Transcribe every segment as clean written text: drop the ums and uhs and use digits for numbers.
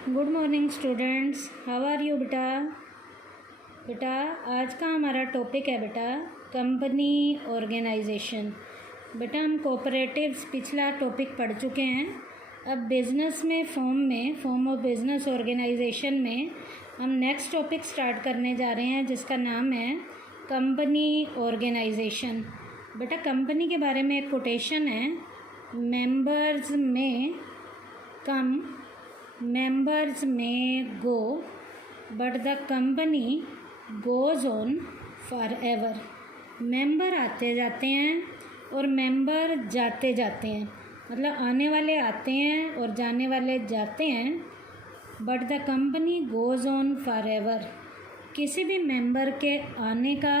Good morning students, how are you बेटा। बेटा आज का हमारा टॉपिक है बेटा कंपनी ऑर्गेनाइजेशन। बेटा हम कोऑपरेटिव्स पिछला टॉपिक पढ़ चुके हैं। अब बिज़नेस में फॉर्म ऑफ बिज़नेस ऑर्गेनाइजेशन में हम नेक्स्ट टॉपिक स्टार्ट करने जा रहे हैं जिसका नाम है कंपनी ऑर्गेनाइजेशन। बेटा कंपनी के बारे में एक कोटेशन है, मेंबर्स में कम, members may go but the company goes on forever। Member आते जाते हैं और मेंबर जाते जाते हैं, मतलब आने वाले आते हैं और जाने वाले जाते हैं। But the company goes on forever. किसी भी मेंबर के आने का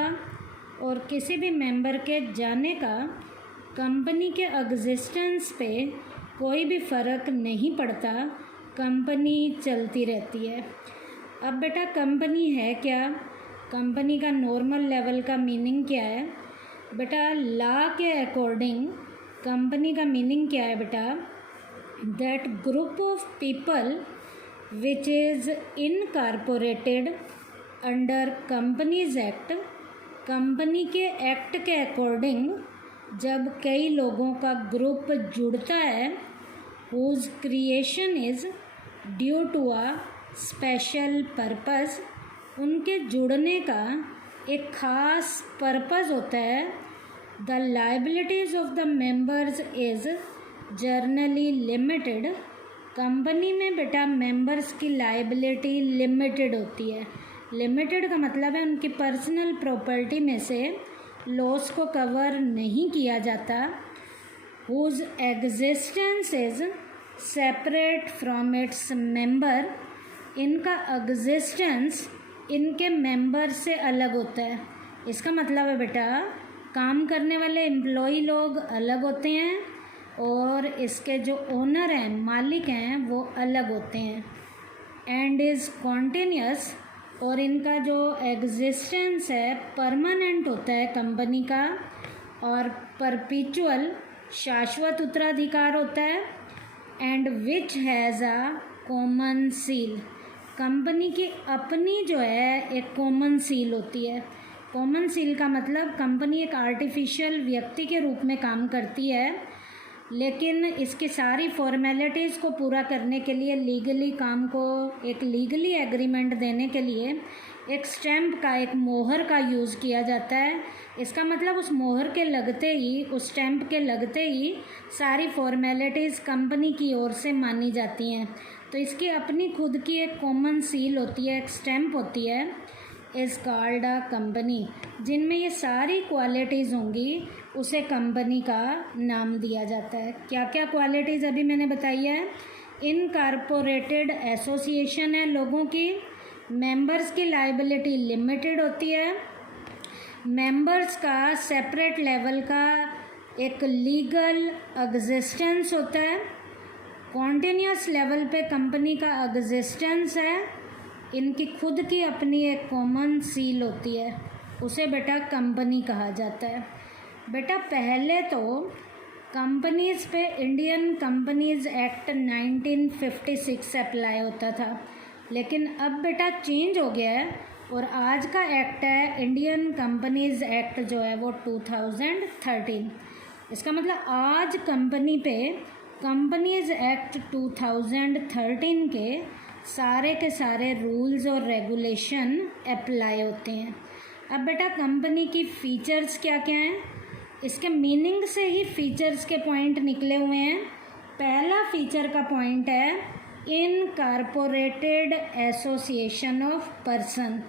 और किसी भी मेंबर के जाने का कंपनी के एग्जिस्टेंस पे कोई भी फ़र्क नहीं पड़ता, कंपनी चलती रहती है। अब बेटा कंपनी है क्या, कंपनी का नॉर्मल लेवल का मीनिंग क्या है। बेटा लॉ के अकॉर्डिंग कंपनी का मीनिंग क्या है बेटा, that group of people which is incorporated under companies act. Company के एक्ट के अकॉर्डिंग जब कई लोगों का ग्रुप जुड़ता है, whose creation is due to a special purpose, उनके जुड़ने का एक ख़ास पर्पज़ होता है। the liabilities of the members is generally limited। Company में बेटा मेंबर्स की लाइबिलिटी लिमिटेड होती है। लिमिटेड का मतलब है उनकी पर्सनल प्रॉपर्टी में से लॉस को कवर नहीं किया जाता। whose existence is separate from its member, इनका एग्जिस्टेंस इनके मेंबर से अलग होता है। इसका मतलब है बेटा काम करने वाले एम्प्लॉई लोग अलग होते हैं और इसके जो ओनर हैं, मालिक हैं, वो अलग होते हैं। एंड इज़ कॉन्टिन्यूस, और इनका जो एग्जिस्टेंस है परमानेंट होता है कंपनी का, और परपिचुअल शाश्वत उत्तराधिकार होता है। And which has a common seal, company की अपनी जो है एक कॉमन सील होती है। कॉमन सील का मतलब कंपनी एक आर्टिफिशियल व्यक्ति के रूप में काम करती है, लेकिन इसकी सारी फॉर्मेलिटीज़ को पूरा करने के लिए लीगली काम को एक लीगली एग्रीमेंट देने के लिए एक स्टैम्प का, एक मोहर का यूज़ किया जाता है। इसका मतलब उस मोहर के लगते ही, उस स्टैम्प के लगते ही सारी फॉर्मेलिटीज़ कंपनी की ओर से मानी जाती हैं। तो इसकी अपनी खुद की एक कॉमन सील होती है, एक स्टैम्प होती है, इज़ कॉल्ड अ कंपनी। जिनमें ये सारी क्वालिटीज़ होंगी उसे कंपनी का नाम दिया जाता है। क्या क्या क्वालिटीज़ अभी मैंने बताई है। इनकॉर्पोरेटेड एसोसिएशन है लोगों की, मेंबर्स की लाइबिलिटी लिमिटेड होती है, मेंबर्स का सेपरेट लेवल का एक लीगल एग्जिस्टेंस होता है, कॉन्टिन्यूस लेवल पे कंपनी का एग्जिस्टेंस है, इनकी खुद की अपनी एक कॉमन सील होती है, उसे बेटा कंपनी कहा जाता है। बेटा पहले तो कंपनीज़ पे इंडियन कंपनीज़ एक्ट 1956 अप्लाई होता था, लेकिन अब बेटा चेंज हो गया है और आज का एक्ट है इंडियन कंपनीज़ एक्ट जो है वो 2013। इसका मतलब आज कंपनी पे कंपनीज़ एक्ट 2013 के सारे रूल्स और रेगुलेशन अप्लाई होते हैं। अब बेटा कंपनी की फ़ीचर्स क्या क्या हैं, इसके मीनिंग से ही फ़ीचर्स के पॉइंट निकले हुए हैं। पहला फ़ीचर का पॉइंट है incorporated association of person.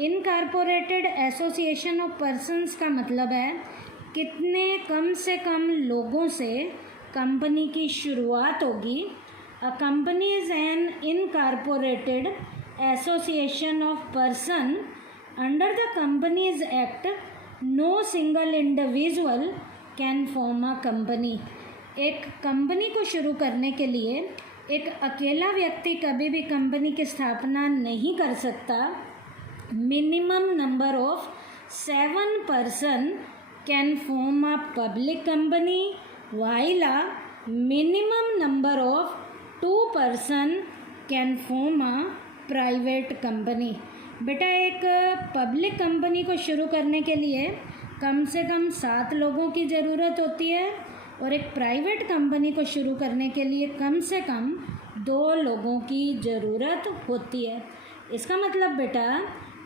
Incorporated association of persons का मतलब है कितने कम से कम लोगों से कंपनी की शुरुआत होगी। A company is an incorporated association of person under the companies act. No single individual can form a company. एक कंपनी को शुरू करने के लिए एक अकेला व्यक्ति कभी भी कंपनी की स्थापना नहीं कर सकता। Minimum number of 7 person can form a public company, while a minimum number of 2 person can form a private company. बेटा एक पब्लिक कंपनी को शुरू करने के लिए कम से कम 7 लोगों की ज़रूरत होती है और एक प्राइवेट कंपनी को शुरू करने के लिए कम से कम 2 लोगों की ज़रूरत होती है। इसका मतलब बेटा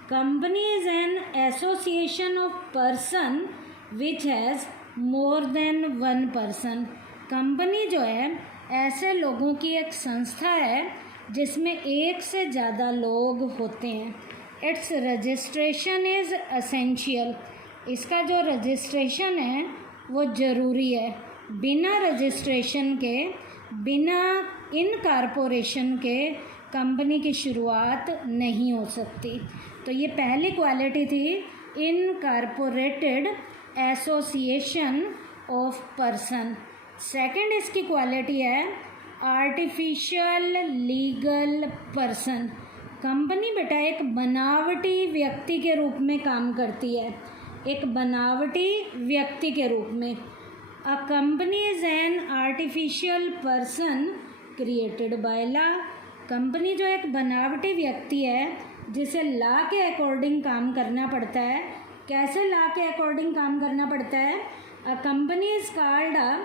company is an association of person which has more than 1 person. Company जो है ऐसे लोगों की एक संस्था है जिसमें एक से ज़्यादा लोग होते हैं। It's registration is essential. इसका जो रजिस्ट्रेशन है वो ज़रूरी है। बिना रजिस्ट्रेशन के, बिना इनकॉर्पोरेशन के कंपनी की शुरुआत नहीं हो सकती। तो ये पहली क्वालिटी थी, incorporated association of person. Second इसकी क्वालिटी है आर्टिफिशियल लीगल पर्सन। कंपनी बेटा एक बनावटी व्यक्ति के रूप में काम करती है, एक बनावटी व्यक्ति के रूप में। अ company is an artificial person created by law. Company जो एक बनावटी व्यक्ति है जिसे लॉ के अकॉर्डिंग काम करना पड़ता है। कैसे लॉ के अकॉर्डिंग काम करना पड़ता है? A company is called a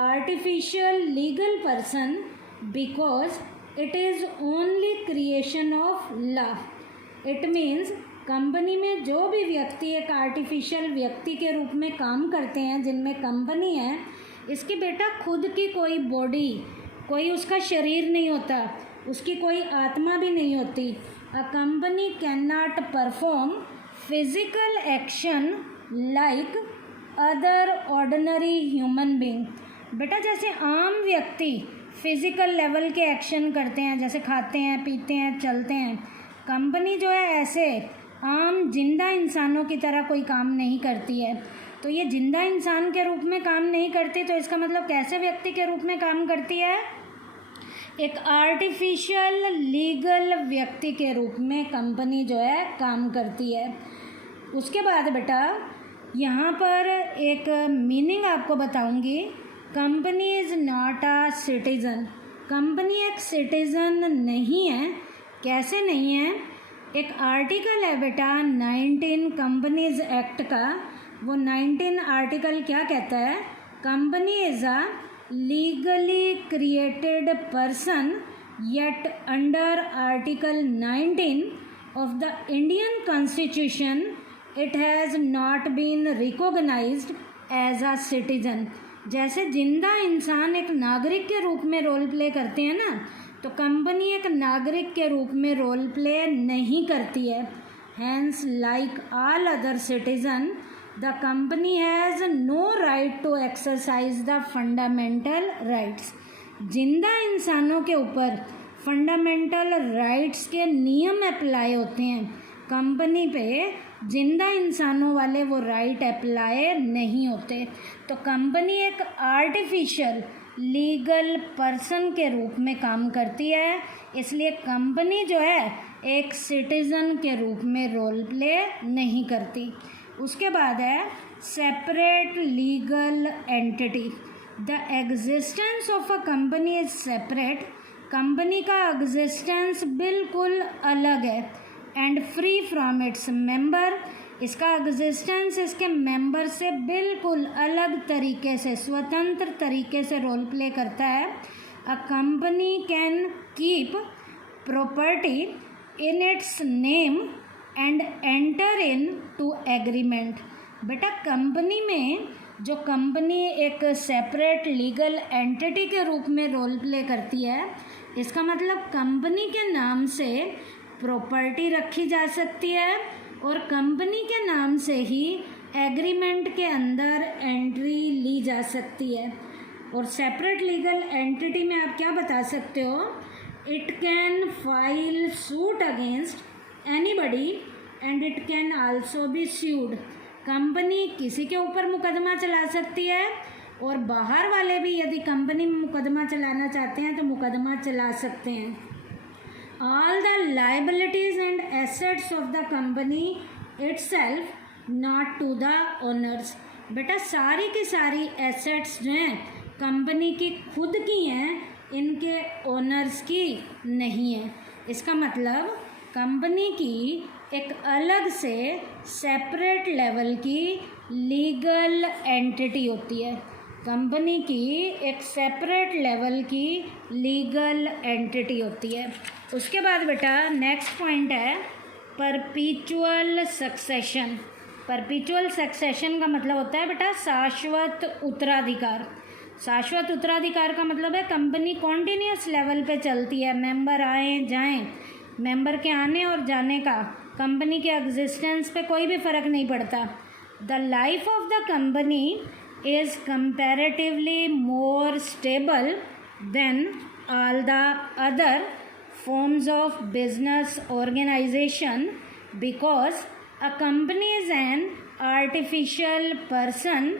artificial legal person because it is only creation of law. It means company में जो भी व्यक्ति एक आर्टिफिशियल व्यक्ति के रूप में काम करते हैं, जिनमें कंपनी है, इसकी बेटा खुद की कोई बॉडी, कोई उसका शरीर नहीं होता, उसकी कोई आत्मा भी नहीं होती। अ company can not perform physical action like other ordinary human being. बेटा जैसे आम व्यक्ति फिजिकल लेवल के एक्शन करते हैं, जैसे खाते हैं, पीते हैं, चलते हैं, कंपनी जो है ऐसे आम जिंदा इंसानों की तरह कोई काम नहीं करती है। तो ये जिंदा इंसान के रूप में काम नहीं करती, तो इसका मतलब कैसे व्यक्ति के रूप में काम करती है? एक आर्टिफिशियल लीगल व्यक्ति के रूप में कंपनी जो है काम करती है। उसके बाद बेटा यहाँ पर एक मीनिंग आपको बताऊंगी। Company is not a citizen. Company एक सिटीज़न नहीं है। कैसे नहीं है? एक आर्टिकल है बेटा 19 कंपनीज एक्ट का। वो 19 आर्टिकल क्या कहता है? Company is a legally created person yet under article 19 of the Indian constitution it has not been recognised as a citizen. जैसे जिंदा इंसान एक नागरिक के रूप में रोल प्ले करते हैं ना, तो कंपनी एक नागरिक के रूप में रोल प्ले नहीं करती है। Hence like all other citizen the company has no right to exercise the fundamental rights. जिंदा इंसानों के ऊपर फंडामेंटल राइट्स के नियम अप्लाई होते हैं, कंपनी पे जिंदा इंसानों वाले वो राइट अप्लाई नहीं होते। तो कंपनी एक आर्टिफिशियल लीगल पर्सन के रूप में काम करती है, इसलिए कंपनी जो है एक सिटीज़न के रूप में रोल प्ले नहीं करती। उसके बाद है separate legal entity. The existence of a company is separate. Company का एग्जिस्टेंस बिल्कुल अलग है and free from its member. इसका एग्जिस्टेंस इसके मेंबर से बिल्कुल अलग तरीके से, स्वतंत्र तरीके से रोल प्ले करता है। A company can keep property in its name and enter in to agreement. बेटा कंपनी में जो कंपनी एक सेपरेट लीगल एंटिटी के रूप में रोल प्ले करती है, इसका मतलब कंपनी के नाम से प्रॉपर्टी रखी जा सकती है और कंपनी के नाम से ही एग्रीमेंट के अंदर एंट्री ली जा सकती है। और सेपरेट लीगल एंटिटी में आप क्या बता सकते हो? It can file suit against anybody and it can also be sued. Company किसी के ऊपर मुकदमा चला सकती है और बाहर वाले भी यदि कंपनी में मुकदमा चलाना चाहते हैं तो मुकदमा चला सकते हैं। All the liabilities and assets of the company itself, not to the owners. बेटा सारी की सारी एसेट्स जो हैं कंपनी की खुद की हैं, इनके ओनर्स की नहीं है। इसका मतलब कंपनी की एक अलग से सेपरेट लेवल की लीगल एंटिटी होती है। कंपनी की एक सेपरेट लेवल की लीगल एंटिटी होती है। उसके बाद बेटा नेक्स्ट पॉइंट है परपीचुअल सक्सेशन। परपीचुअल सक्सेशन का मतलब होता है बेटा शाश्वत उत्तराधिकार। शाश्वत उत्तराधिकार का मतलब है कंपनी कॉन्टिन्यूस लेवल पे चलती है, मेंबर आए जाएं, मेंबर के आने और जाने का कंपनी के एग्जिस्टेंस पे कोई भी फ़र्क नहीं पड़ता। The life of the company is comparatively more stable than all the other forms of business organization because a company is an artificial person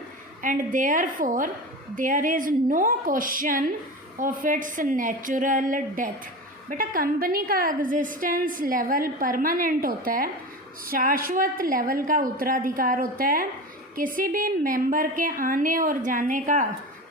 and therefore there is no question of its natural death। बेटा company का existence level permanent होता है, शाश्वत level का उत्तराधिकार होता है। किसी भी मेंबर के आने और जाने का,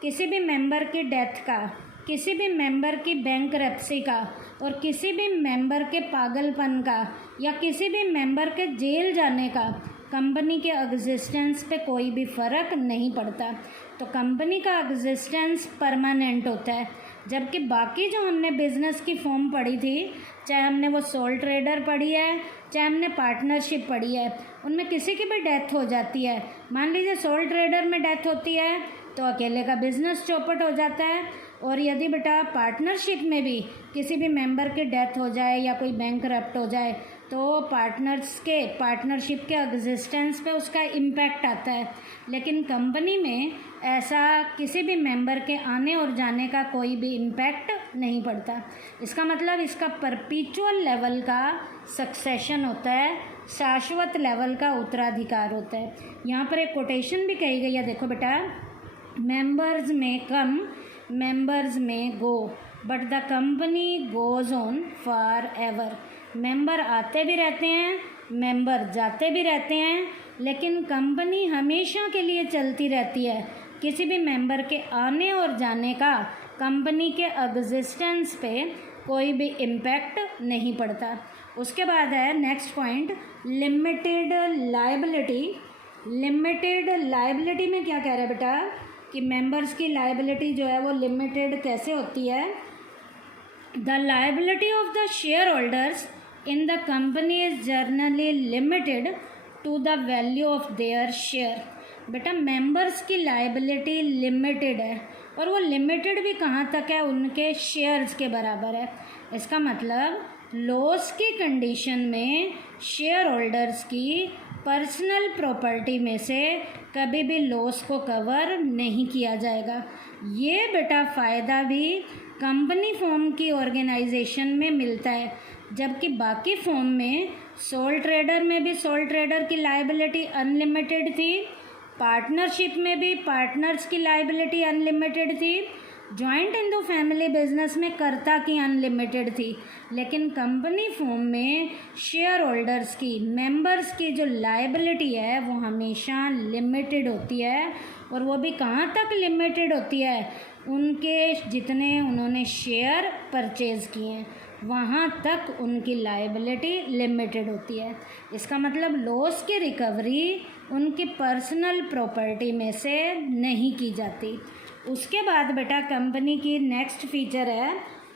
किसी भी मेंबर की डेथ का, किसी भी मेंबर की बैंकरप्सी का और किसी भी मेंबर के पागलपन का या किसी भी मेंबर के जेल जाने का कंपनी के एग्जिस्टेंस पे कोई भी फ़र्क नहीं पड़ता। तो कंपनी का एग्जिस्टेंस परमानेंट होता है। जबकि बाकी जो हमने बिज़नेस की फॉर्म पढ़ी थी, चाहे हमने वो सोल ट्रेडर पढ़ी है, चाहे हमने पार्टनरशिप पढ़ी है, उनमें किसी की भी डेथ हो जाती है। मान लीजिए सोल ट्रेडर में डेथ होती है तो अकेले का बिजनेस चौपट हो जाता है, और यदि बेटा पार्टनरशिप में भी किसी भी मेंबर की डेथ हो जाए या कोई बैंकरप्ट हो जाए तो पार्टनरशिप के एग्जिस्टेंस पे उसका इम्पैक्ट आता है। लेकिन कंपनी में ऐसा किसी भी मेंबर के आने और जाने का कोई भी इम्पैक्ट नहीं पड़ता। इसका मतलब इसका परपीचुअल लेवल का सक्सेशन होता है, शाश्वत लेवल का उत्तराधिकार होता है। यहाँ पर एक कोटेशन भी कही गई है, देखो बेटा, मेंबर्स में कम, मेंबर्स में go, but the company goes on forever. Member आते भी रहते हैं, मेंबर जाते भी रहते हैं, लेकिन कंपनी हमेशा के लिए चलती रहती है। किसी भी मेंबर के आने और जाने का कंपनी के एग्जिस्टेंस पे कोई भी इम्पैक्ट नहीं पड़ता। उसके बाद है next point limited liability. Limited liability में क्या कह रहा है बेटा कि मेंबर्स की लायबिलिटी जो है वो लिमिटेड कैसे होती है। The liability of the share holders in the company is generally limited to the value of their share. बेटा मेंबर्स की लायबिलिटी लिमिटेड है, और वो लिमिटेड भी कहाँ तक है, उनके शेयर्स के बराबर है। इसका मतलब लॉस की कंडीशन में शेयर होल्डर्स की पर्सनल प्रॉपर्टी में से कभी भी लॉस को कवर नहीं किया जाएगा। ये बेटा फ़ायदा भी कंपनी फॉर्म की ऑर्गेनाइजेशन में मिलता है, जबकि बाकी फॉर्म में सोल ट्रेडर में भी सोल ट्रेडर की लायबिलिटी अनलिमिटेड थी, पार्टनरशिप में भी पार्टनर्स की लायबिलिटी अनलिमिटेड थी, जॉइंट हिंदू फैमिली बिजनेस में कर्ता की अनलिमिटेड थी। लेकिन कंपनी फॉर्म में शेयर होल्डर्स की, मेंबर्स की जो लायबिलिटी है वो हमेशा लिमिटेड होती है, और वो भी कहाँ तक लिमिटेड होती है, उनके जितने उन्होंने शेयर परचेज़ किए हैं वहाँ तक उनकी लायबिलिटी लिमिटेड होती है। इसका मतलब लॉस की रिकवरी उनकी पर्सनल प्रॉपर्टी में से नहीं की जाती। उसके बाद बेटा कंपनी की नेक्स्ट फीचर है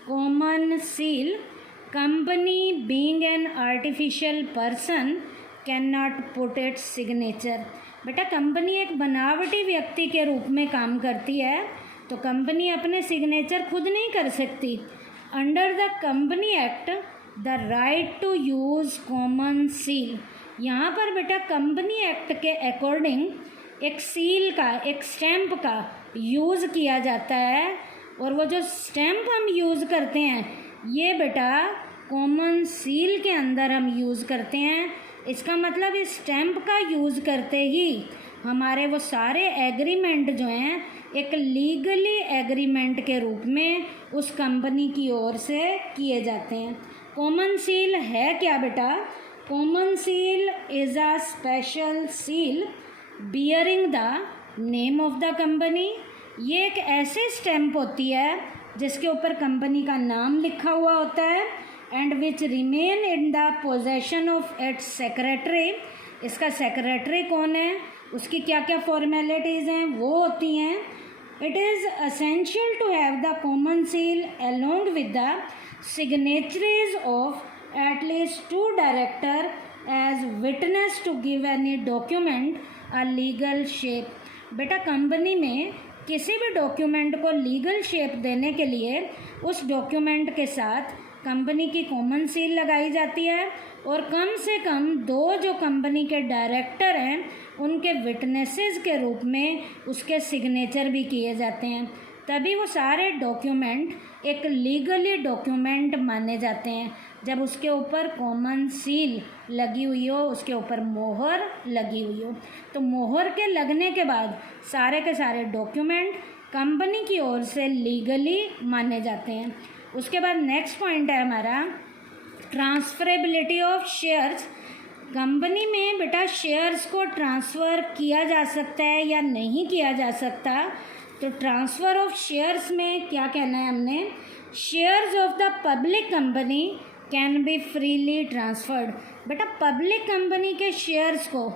common seal. Company being an artificial person can not put it's signature. बेटा कंपनी एक बनावटी व्यक्ति के रूप में काम करती है, तो कंपनी अपने सिग्नेचर खुद नहीं कर सकती। Under the company act the right to use common seal. यहाँ पर बेटा कंपनी एक्ट के अकॉर्डिंग एक सील का, एक स्टैम्प का यूज़ किया जाता है, और वो जो स्टैम्प हम यूज़ करते हैं ये बेटा कॉमन सील के अंदर हम यूज़ करते हैं। इसका मतलब इस स्टैम्प का यूज़ करते ही हमारे वो सारे एग्रीमेंट जो हैं एक लीगली एग्रीमेंट के रूप में उस कंपनी की ओर से किए जाते हैं। कॉमन सील है क्या बेटा? Common seal is a special seal bearing the name of the company. ये एक ऐसे स्टैम्प होती है जिसके ऊपर कंपनी का नाम लिखा हुआ होता है, and which remain in the possession of its secretary. इसका सेक्रेटरी कौन है, उसकी क्या क्या फॉर्मेलिटीज़ हैं वो होती हैं। It is essential to have the common seal along with the signatories of at least 2 director as witness to give any document a legal shape. बेटा कंपनी में किसी भी डॉक्यूमेंट को लीगल शेप देने के लिए उस डॉक्यूमेंट के साथ कंपनी की कॉमन सील लगाई जाती है, और कम से कम 2 जो कंपनी के डायरेक्टर हैं उनके विटनेसेस के रूप में उसके सिग्नेचर भी किए जाते हैं, तभी वो सारे डॉक्यूमेंट एक लीगली डॉक्यूमेंट माने जाते हैं। जब उसके ऊपर कॉमन सील लगी हुई हो, उसके ऊपर मोहर लगी हुई हो, तो मोहर के लगने के बाद सारे के सारे डॉक्यूमेंट कंपनी की ओर से लीगली माने जाते हैं। उसके बाद नेक्स्ट पॉइंट है हमारा ट्रांसफरेबिलिटी ऑफ शेयर्स। कंपनी में बेटा शेयर्स को ट्रांसफ़र किया जा सकता है या नहीं किया जा सकता। तो ट्रांसफ़र ऑफ शेयर्स में क्या कहना है हमने, shares of the public company can be freely transferred. बेटा पब्लिक कंपनी के शेयर्स को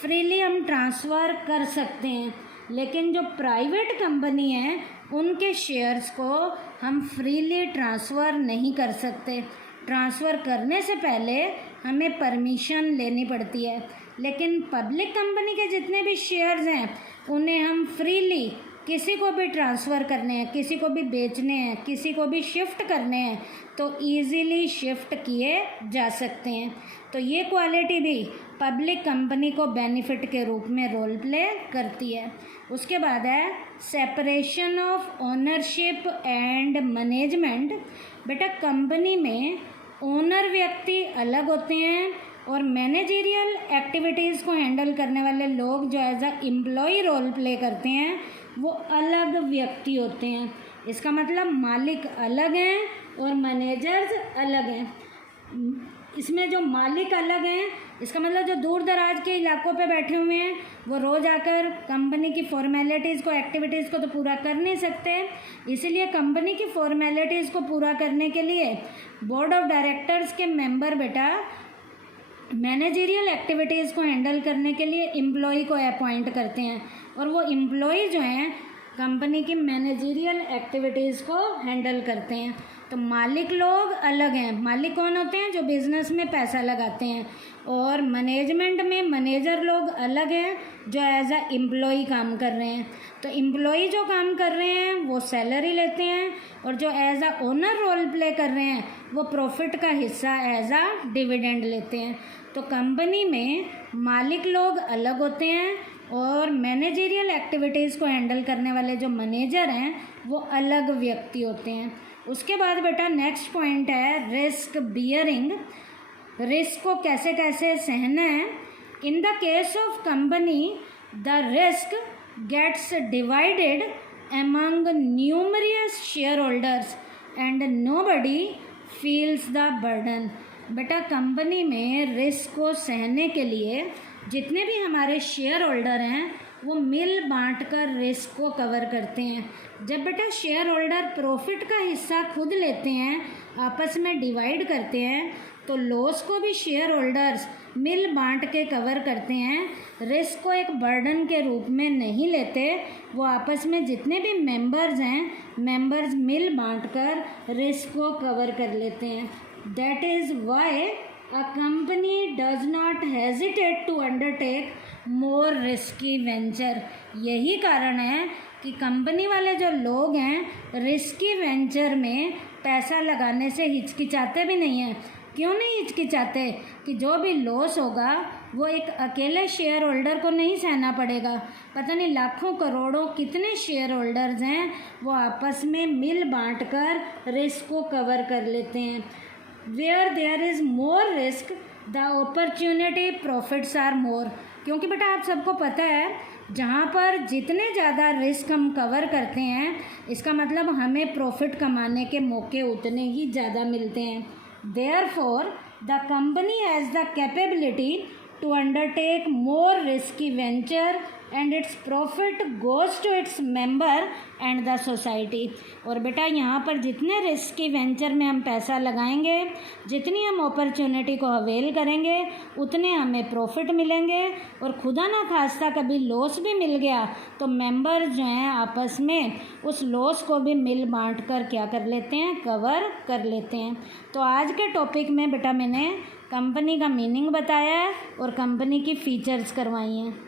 फ्रीली हम ट्रांसफ़र कर सकते हैं, लेकिन जो प्राइवेट कंपनी है उनके शेयर्स को हम फ्रीली ट्रांसफ़र नहीं कर सकते। ट्रांसफ़र करने से पहले हमें परमिशन लेनी पड़ती है, लेकिन पब्लिक कंपनी के जितने भी शेयर्स हैं उन्हें हम फ्रीली किसी को भी ट्रांसफ़र करने हैं, किसी को भी बेचने हैं, किसी को भी शिफ्ट करने हैं तो ईज़िली शिफ्ट किए जा सकते हैं। तो ये क्वालिटी भी पब्लिक कंपनी को बेनिफिट के रूप में रोल प्ले करती है। उसके बाद है separation of ownership and management. बेटा कंपनी में ओनर व्यक्ति अलग होते हैं और मैनेजरियल एक्टिविटीज़ को हैंडल करने वाले लोग जो as a employ role play करते हैं वो अलग व्यक्ति होते हैं। इसका मतलब मालिक अलग हैं और मैनेजर्स अलग हैं। इसमें जो मालिक अलग हैं, इसका मतलब जो दूर दराज के इलाकों पे बैठे हुए हैं वो रोज़ आकर कंपनी की फॉर्मेलिटीज़ को, एक्टिविटीज़ को तो पूरा कर नहीं सकते। इसीलिए कंपनी की फॉर्मेलिटीज़ को पूरा करने के लिए बोर्ड ऑफ डायरेक्टर्स के मेंबर बेटा मैनेजरियल एक्टिविटीज़ को हैंडल करने के लिए एम्प्लॉय को अपॉइंट करते हैं, और वो एम्प्लॉय जो हैं कंपनी की मैनेजरियल एक्टिविटीज़ को हैंडल करते हैं। तो मालिक लोग अलग हैं। मालिक कौन होते हैं, जो बिज़नेस में पैसा लगाते हैं, और मैनेजमेंट में मैनेजर लोग अलग हैं जो एज अ एम्प्लॉय काम कर रहे हैं। तो एम्प्लॉय जो काम कर रहे हैं वो सैलरी लेते हैं, और जो as a owner role play कर रहे हैं वो प्रॉफिट का हिस्सा एज अ डिविडेंड लेते हैं। तो कंपनी में मालिक लोग अलग होते हैं और मैनेजरियल एक्टिविटीज़ को हैंडल करने वाले जो मैनेजर हैं वो अलग व्यक्ति होते हैं। उसके बाद बेटा नेक्स्ट पॉइंट है रिस्क बियरिंग। रिस्क को कैसे कैसे सहना है। In the case of company the risk gets divided among numerous shareholders and nobody feels the burden। बेटा कंपनी में रिस्क को सहने के लिए जितने भी हमारे शेयर होल्डर हैं वो मिल बांट कर रिस्क को कवर करते हैं। जब बेटा शेयर होल्डर प्रॉफिट का हिस्सा खुद लेते हैं, आपस में डिवाइड करते हैं, तो लॉस को भी शेयर होल्डर्स मिल बांट के कवर करते हैं। रिस्क को एक बर्डन के रूप में नहीं लेते, वो आपस में जितने भी मेंबर्स हैं मेंबर्स मिल बांट कर रिस्क को कवर कर लेते हैं। That is why a company does not hesitate to undertake more risky venture। यही कारण है कि कंपनी वाले जो लोग हैं रिस्की वेंचर में पैसा लगाने से हिचकिचाते भी नहीं हैं। क्यों नहीं हिचकिचाते कि जो भी लॉस होगा वो एक अकेले शेयर होल्डर को नहीं सहना पड़ेगा। पता नहीं लाखों करोड़ों कितने शेयर होल्डर्स हैं वो आपस में मिल बांट कर रिस्क को कवर कर लेते हैं। Where there is more risk, the opportunity profits are more। क्योंकि बेटा आप सबको पता है जहाँ पर जितने ज़्यादा रिस्क हम कवर करते हैं इसका मतलब हमें प्रॉफिट कमाने के मौके उतने ही ज़्यादा मिलते हैं। Therefore, the company has the capability to undertake more risky venture and its profit goes to its member and the society. और बेटा यहाँ पर जितने रिस्की वेंचर में हम पैसा लगाएंगे, जितनी हम अपॉर्चुनिटी को अवेल करेंगे, उतने हमें प्रॉफिट मिलेंगे। और खुदा ना खास्ता कभी लॉस भी मिल गया तो मेंबर जो हैं आपस में उस लॉस को भी मिल बांट कर क्या कर लेते हैं, कवर कर लेते हैं। तो आज के टॉपिक में बेटा मैंने कंपनी का मीनिंग बताया है और कंपनी की फीचर्स करवाई हैं।